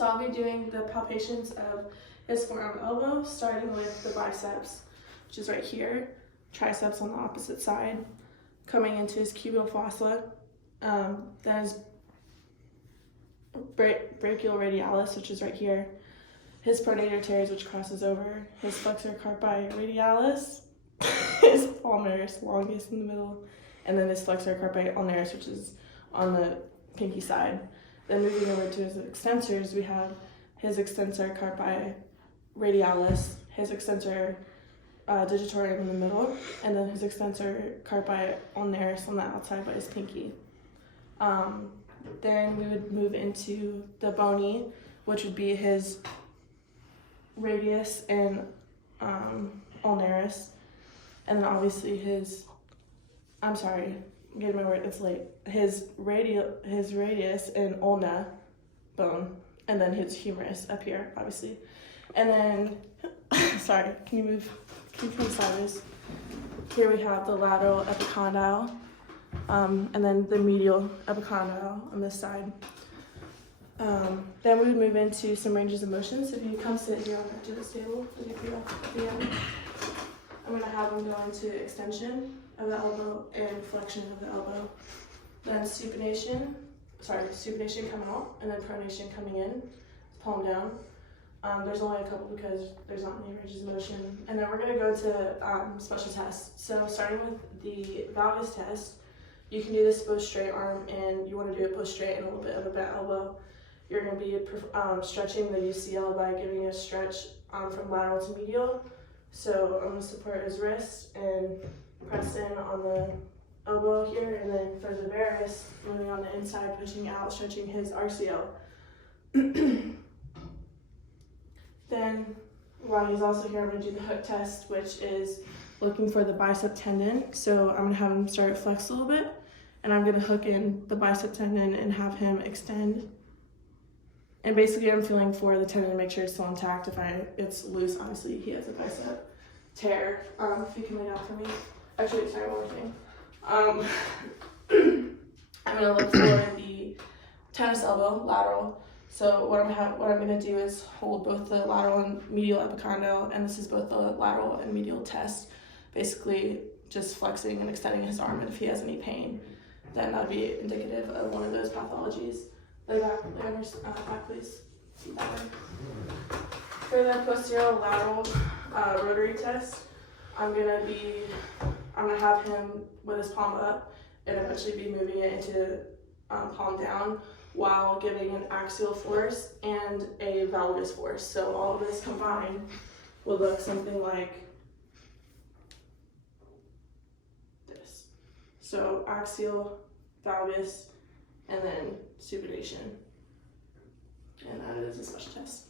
So I'll be doing the palpations of his forearm elbow, starting with the biceps, which is right here, triceps on the opposite side, coming into his cubital fossa, then his brachioradialis, which is right here, his pronator teres, which crosses over, his flexor carpi radialis, his palmaris longus in the middle, and then his flexor carpi ulnaris, which is on the pinky side. Then moving over to his extensors, we have his extensor carpi radialis, his extensor digitorum in the middle, and then his extensor carpi ulnaris on the outside by his pinky. Then we would move into the bony, which would be his radius and ulnaris, and then obviously his, I'm sorry, I'm getting my word, it's late, his radius and ulna bone, and then his humerus up here, obviously. And then, sorry, can you come sideways? Here we have the lateral epicondyle, and then the medial epicondyle on this side. Then we would move into some ranges of motion. So if you come sit here on the edge of this table, as you feel at the end, I'm going to have them go into extension of the elbow and flexion of the elbow. Then supination coming out, and then pronation coming in, palm down. There's only a couple because there's not many ranges of motion. And then we're going to go to special tests. So starting with the valgus test, you can do this both straight arm, and you want to do it both straight and a little bit of a bent elbow. You're going to be stretching the UCL by giving a stretch from lateral to medial. So I'm going to support his wrist and press in on the elbow here, and then for the varus, moving on the inside, pushing out, stretching his RCL. Then, while he's also here, I'm going to do the hook test, which is looking for the bicep tendon. So I'm going to have him start flex a little bit, and I'm going to hook in the bicep tendon and have him extend. And basically I'm feeling for the tendon to make sure it's still intact. If it's loose, obviously he has a bicep tear. If you can lay down for me. Actually, sorry, one more thing. I'm going to look for the tennis elbow, lateral. So what I'm going to do is hold both the lateral and medial epicondyle, and this is both the lateral and medial test. Basically just flexing and extending his arm, and if he has any pain, then that would be indicative of one of those pathologies. Lay back, back please. That way. For the posterior lateral rotary test, I'm gonna have him with his palm up and eventually be moving it into palm down while giving an axial force and a valgus force. So all of this combined will look something like this. So axial, valgus, and then supination. And that is a special test.